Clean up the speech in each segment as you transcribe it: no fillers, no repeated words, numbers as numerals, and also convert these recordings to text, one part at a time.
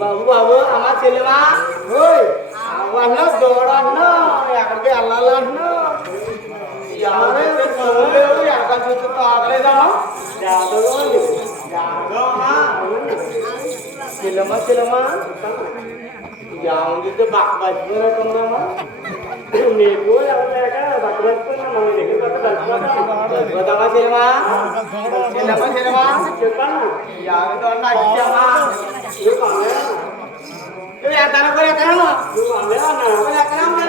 బాబు బాబు అమ్మ చెల్లెమా అవన్నా దూడన్నా ఎక్కడికి వెళ్ళాలన్నా లేవు ఎక్కడ చూస్తూ తాగలేదా చెల్లెమ్మ చెల్లెమ్మ ఏముంది బక్క పచ్చిపోయినట్టున్నామా నీకు ఎవరిలేక బక్క పచ్చిపోయినా మన దగ్గర కలుపుకోవా చెల్లెమా చెల్లెమ్మ చెల్లెమా చెప్పాను యాభై అమ్మా నువ్వు ఎక్కడ ఎక్కడమ్మా నువ్వు అమ్మేవన్నా ఎక్కడమ్మా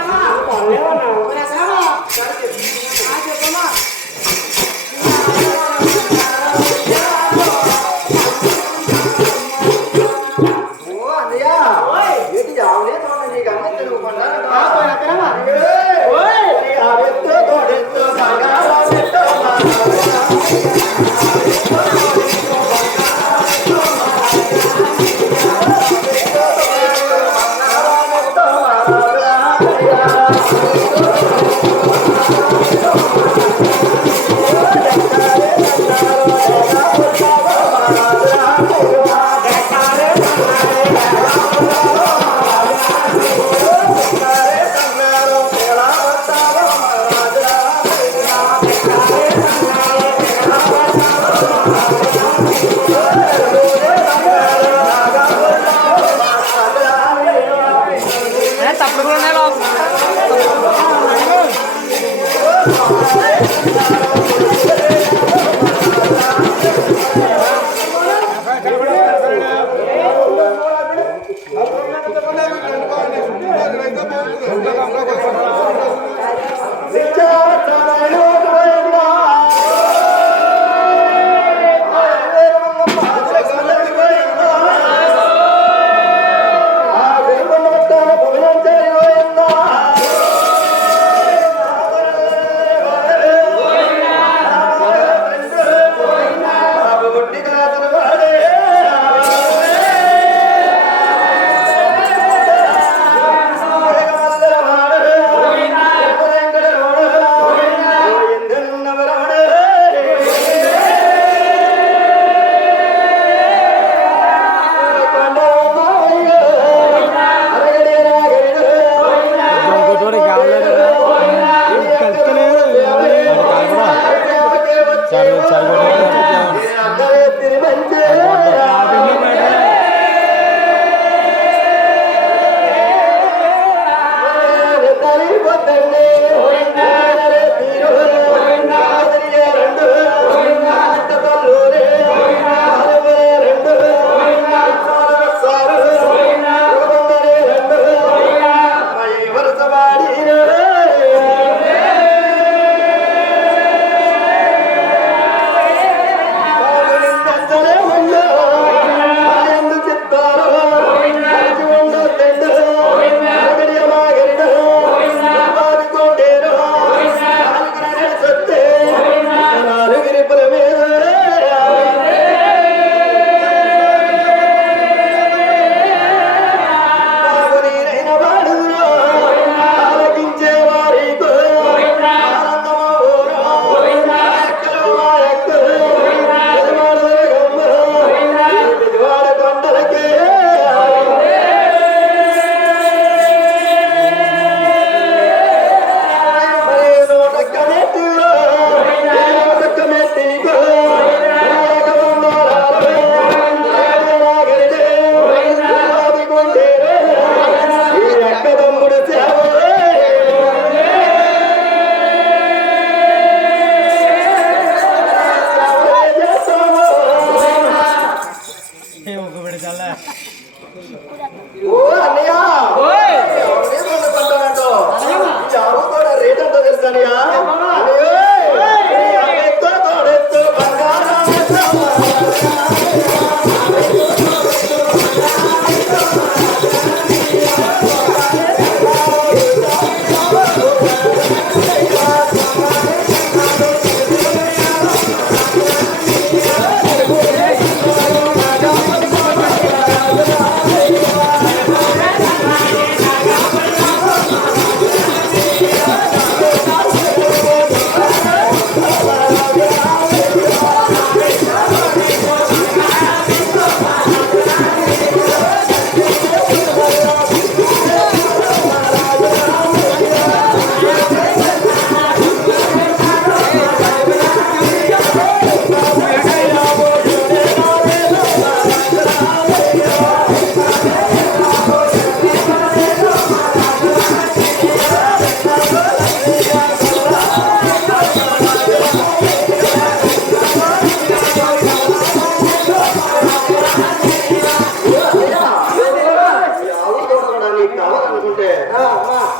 నువ్వు ఎక్కడమ్మా చెప్పమ్మా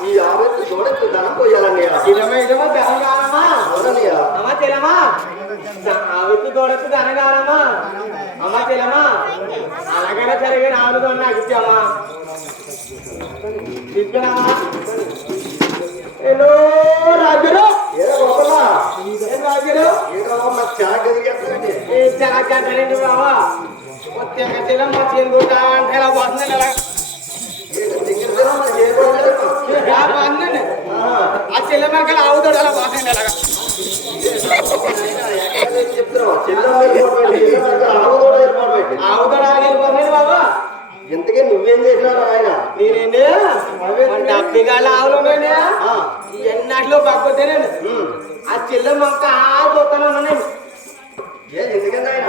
ఈ ఆవేశ చూడచ్చు ధనం పోయాలండి ఇదమా తెలంగాణమా అమ్మ చెల్లమ్మా ఆవిత్తు తోడచ్చు తెలంగాణమా అమ్మ చెల్లమ్మా అలాగైనా సరిగా ఆవులు నాకు ఇచ్చామా తీసుకున్నామా హలో రాజులు రాజులు చెనక్కంటారండి బాబా చెల్లమ్మ చెందుతా అంటే ఇలా పోతుందండి అలా ఆ చెల్లెమ్మకి ఆవుతాడు అలా పోతుంది అలాగా ఆవుతాడు అలాగే వెళ్ళిపోతుంది బాబా ఇంతకీ నువ్వేం చేసినావు ఆయన నేనండి డబ్బిగాళ్ళ ఆవులు ఉన్నాయండి ఎన్నట్లో పక్కొచ్చానండి ఆ చెల్లెమ్మక్క చూస్తాను ఉన్నానండి ఎందుకండి ఆయన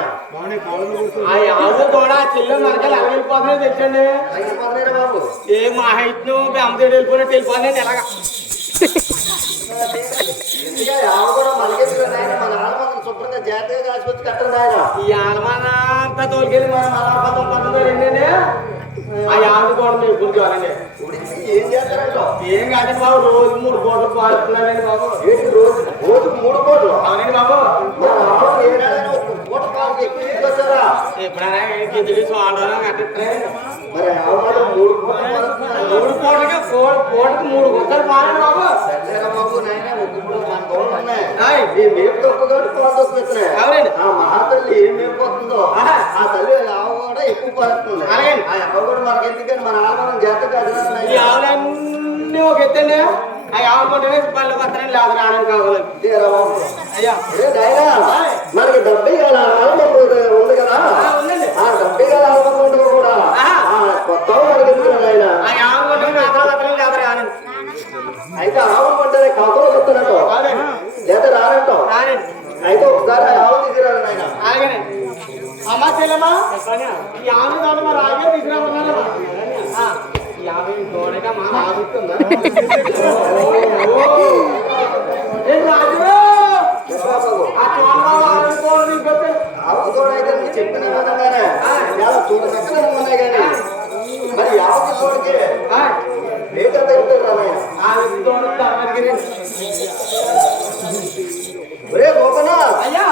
ఆ ఆవులు కూడా ఆ చెల్లెమ్మ మనకి ఎలా వెళ్ళిపోతున్నాయి తెచ్చండి బాబు ఏ మా హైట్ ను అమ్మతోడు వెళ్ళిపోయినట్టు వెళ్ళిపోతున్నాయండి ఎలాగా శుభ్రంగా జాగ్రత్తగా కాసుకొచ్చి కట్టండి ఆయన ఈ ఆలమాన అంతా తోలుకెళ్ళి మనం రెండే ఆ ఆవులు కూడా మీరు కూర్చోవాలండి ఏం చేస్తారంట ఏం కాదండి బాబు రోజు 3 కోట్లు పాడుతున్నాడండి బాబు రోజు 3 కోట్లు అవునండి బాబు ఎప్పుడైనా గిద్దలు సోడాలు కట్టిస్తారండి మరి 3 కోట్లకి కోటకి 3 గుంటలు పాడండి బాబు బాబు నాయన మేపు తొక్కుతున్నాయి అవునండి ఆ మహాతల్లి ఏం మేపుపోతుందో ఆ తల్లి ఆవు కూడా ఎక్కువ పడుతుంది అలాగే ఆ అవ్వ కూడా మనకి ఎందుకంటే మన ఆలమనం జాగ్రత్త ఈ ఆవులన్నీ ఒక ఎత్తండి ఆ ఆవులు కొంటేనే పళ్ళు పత్రం లేదు రావడానికి కావాలి అయ్యా మనకి 70 గల ఆలమనం ఉంది కదా ఉందండి ఆ 70 గల ఆలమనం కూడా కొత్త మనకి ఎందుకు ఆయన ఆ ఆవులు కొంటే పత్రం లేదు రానండి అయితే ఆవు కొంటే కథలు చెప్తున్నట్టు లేదా రానంటావు అయితే ఒకసారి ఆవు తీసుకురాను ఆయన అలాగేనండి అమ్మా చెల్లెమ్మా ఈ ఆమె తోట మా రాగే తీసుకురామన్నా ఈ ఆమె తోడగా మా ఆగుతుందా ఆవు తోడ అయితే నువ్వు చెప్పిన విధంగానే చాలా చూడచక్కగా ఉన్నాయి కానీ మరి ఆవు తోడికి రేట్ ఎంత చెప్తారు ఒరే గోపనా అయ్యా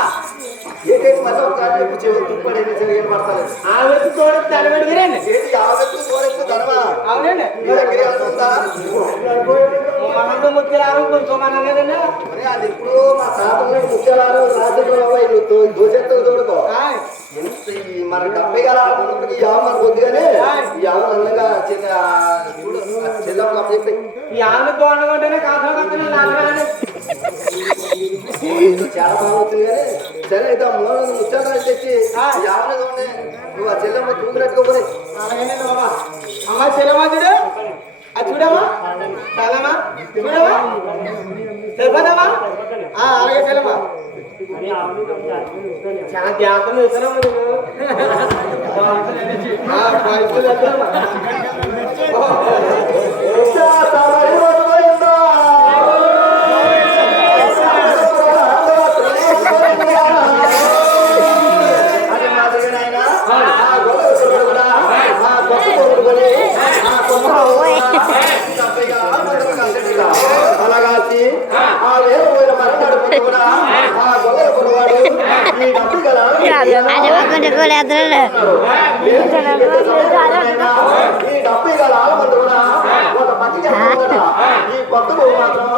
ఏకైతే మళ్ళీ ఒకసారి చెప్పు చెవులు తుప్పడి సరిగా పడతాను ఆ వ్యక్తి తోడ తలబెడిగిరండి ఏంటి ఆ వ్యక్తి తోడెక్కు ధనమా అవునండి మీ దగ్గర ఏమైనా ఉందా మనతో ముత్యాలు కూర్చోమన్నదండి మరి అది ఇప్పుడు మా తాతలు ముత్యాలు రాజు దోషెత్తు తోడుకో మరి 70 గల ఆడుతున్నప్పటికీ ఈ ఆవు మనకు వద్దు కానీ ఈ ఆవు అందంగా చూడు చెల్లెమ్మ చెప్పి ఈ ఆమె తోడకుంటేనే కాదు చాలా బాగా అవుతుంది కానీ సరే అయితే ముత్యాలు తెచ్చి ఈ ఆవుని చూడండి నువ్వు ఆ చెల్లెమ్మ చూసినట్టుకోపోయి అలాగనే బాబా అమ్మా చెల్లమాజుడు అది చూడమ్మా చాలమ్మా చూడమ్మా సరిపోదమ్మా అలాగే చెల్లమ్మా చాలా జాగ్రత్తలు ఇస్తున్నాము అలాగాసి ఆ వేరు మరణాడు కూడా ఆ గొల్ల కొనవాడు ఈ డబ్బు గల ఈ డబ్బు గల ఆలమంది కూడా ఒక పచ్చి ఈ కొత్త మాత్రం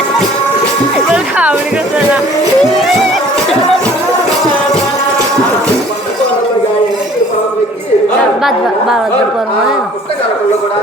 Ha పుస్తకాలలో కూడా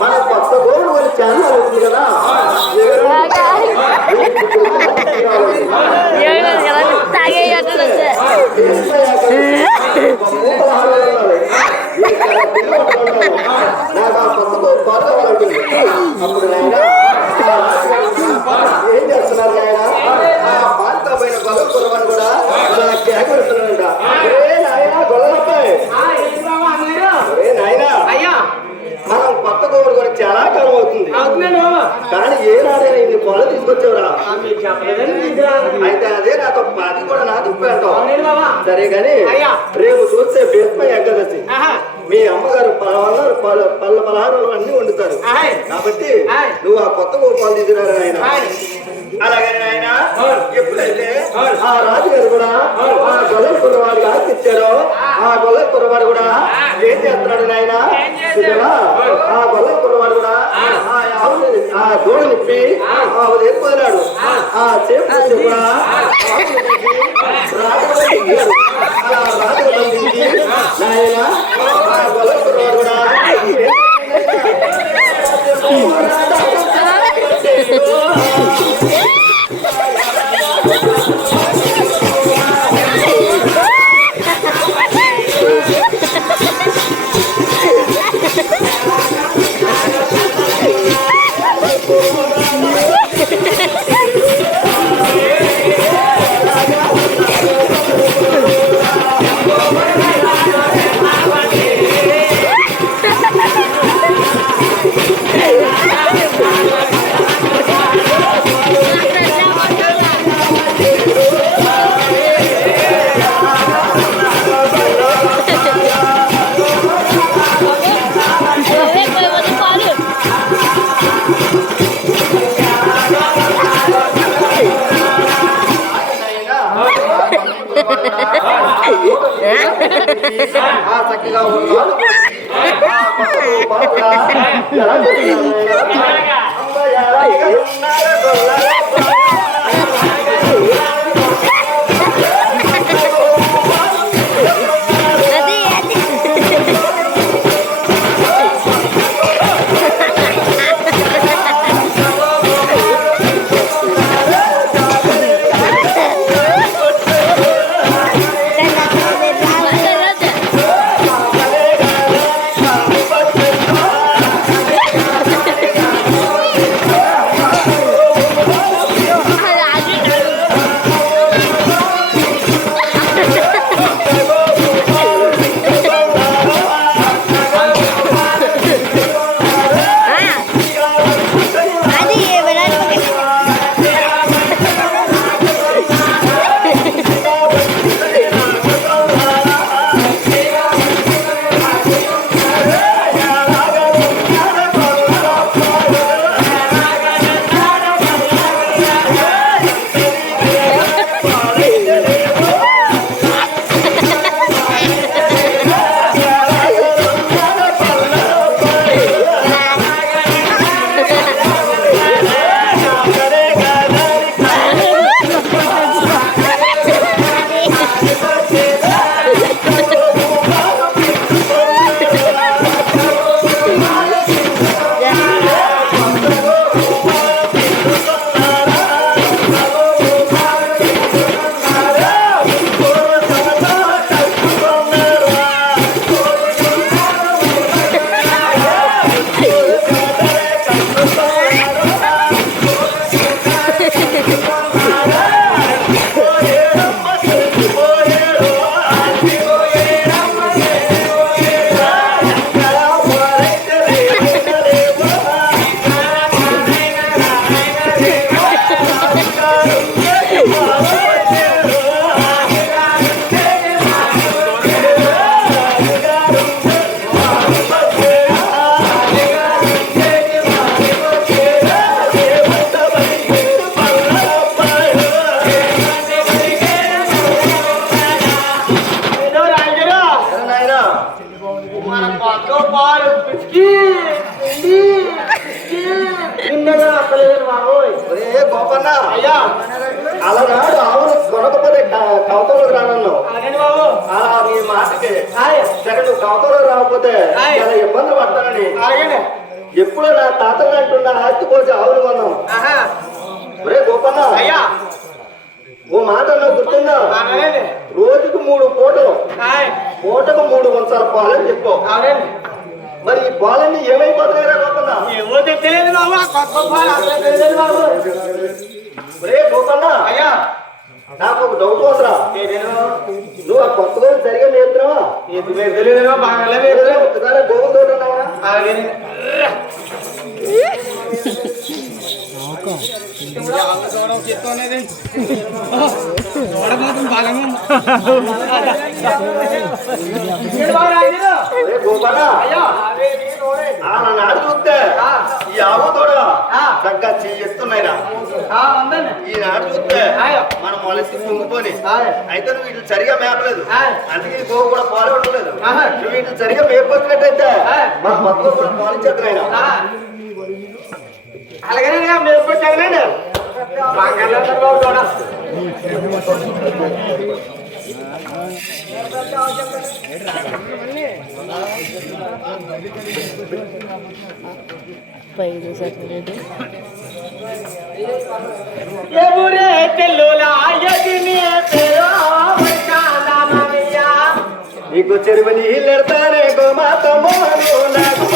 మన కొత్త గోడు వాళ్ళు చాలా అవుతుంది కదా నాకు ఆ కొత్త గోడు బాగా కావాలంటుంది అప్పుడు ఏం చేస్తున్నారు ఆయన బాగా పోయిన గొల్ల కుర్రవాడు కూడా కేకడుతున్నాడంట నాయన గొల్లపై నాయన మనం కొత్త గోడు కూడా చాలా కాలం అవుతుంది కానీ ఏనాడైనా ఇన్ని పొలం తీసుకొచ్చావురా అయితే అదే నాతో అది కూడా నా తిప్పాంటావు సరే గాని రేపు చూస్తే బేస్మై ఎగ్గదచ్చి మీ అమ్మగారు పళ్ళ పలహారాలు అన్ని వండుతారు కాబట్టి నువ్వు ఆ కొత్త గోపాలు తీసుకురారు ఆయన అలాగే ఆయన ఎప్పుడైతే ఆ రాజుగారు కూడా ఆ గొల్ల కుర్రవాడికి ఆస్తి ఇచ్చారో ఆ గొల్ల కుర్రవాడు కూడా ఏం చేస్తున్నాడు నాయన ఆ గొల్ల కుర్రవాడు కూడా ఆ దూడ నిప్పి ఎక్కువనాడు ఆ చేపు కూడా అలా రాజు బంధించి నాయన ఆ గొల్ల కుర్రవాడు కూడా చక్కగా గోపన్న అయ్యా అలనాడు ఆవును కొనకపోతే కవతలకు రానన్నావు అలాగండి బాబు అలా నీ మాటకి హాయ్ సరే నువ్వు కవతలకు రాకపోతే ఆయ్. చాలా ఇబ్బందులు పడతానని అలాగండి ఎప్పుడో నా తాతలు అంటున్న ఆస్తి పోసి ఆవులు కొన్నాం ఆహా ఒరే గోపన్న అయ్యా ఓ మాట నువ్వు గుర్తుందా అలాగండి రోజుకు 3 పూటలు హాయ్ పూటకు 3 వంచాల పాలని చెప్పు అవునండి మరి ఈ పాలన్నీ ఏమైపోతున్నాయిరా గోపన్న ఏమో తెలియదు బాబు ఆ కొత్త పాలు అసలు తెలియదు బాబు ఒరే గోపన్న అయ్యా నాకు ఒక డౌట్ ఉందిరా ఏదేనో నువ్వు ఆ కొత్త గోవు సరిగా మేపుతున్నావా ఏది తెలియదు బాగా లేదు ఒక్కసారి గోవు తోట ఉన్నావా అలాగే ఒరే గోపన్న నాడు చూస్తే ఈ ఆవు తోడ చక్కగా చేస్తున్నాయిరా ఈనాడు చూస్తే మనం మొలసి పొంగిపోని అయితే నువ్వు వీటిని సరిగా మేపలేదు అందుకే ఈ గోవు కూడా పాలు ఉండలేదు నువ్వు వీటిని సరిగా మేపొచ్చినట్టయితే మన మొత్తం కూడా పాలించేస్తున్నాయినా అలాగే మీరు వచ్చాగలండి బాగా బాబు చూడ ఎవరే తెల్లులా యదిని పేరో నీకు చెరువు నీళ్ళు ఎడతానే గోమాత మోహను నాకు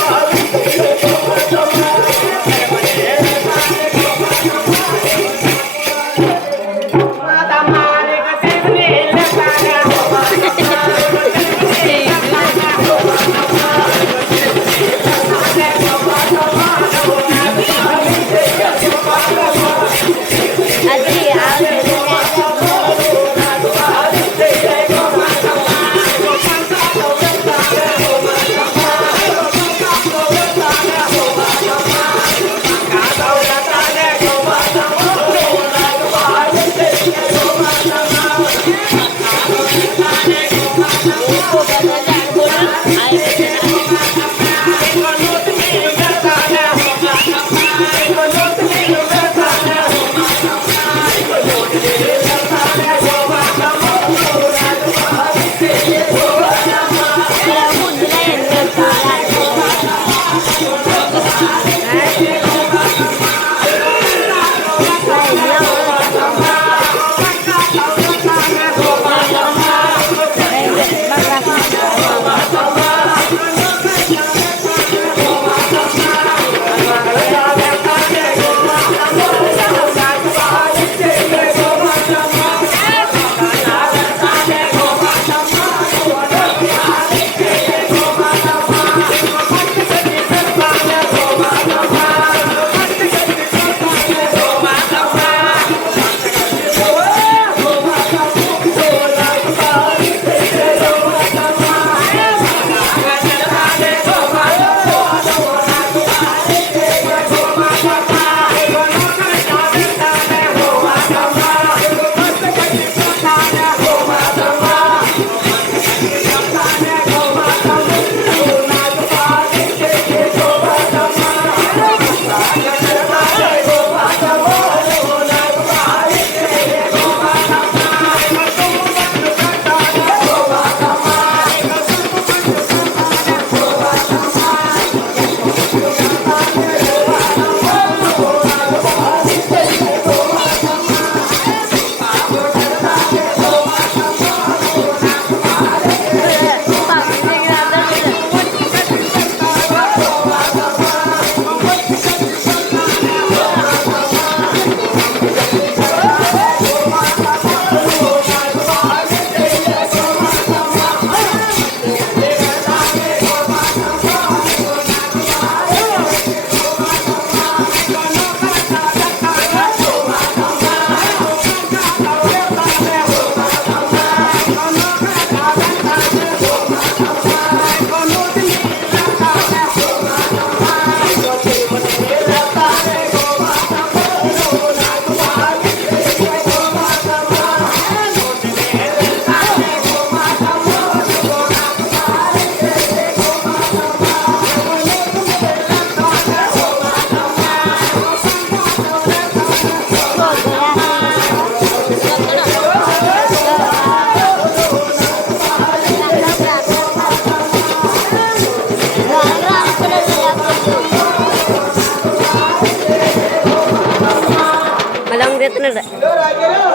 తీస్తున్నాడు రాజారు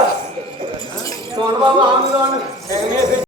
సోనబాబు ఆమె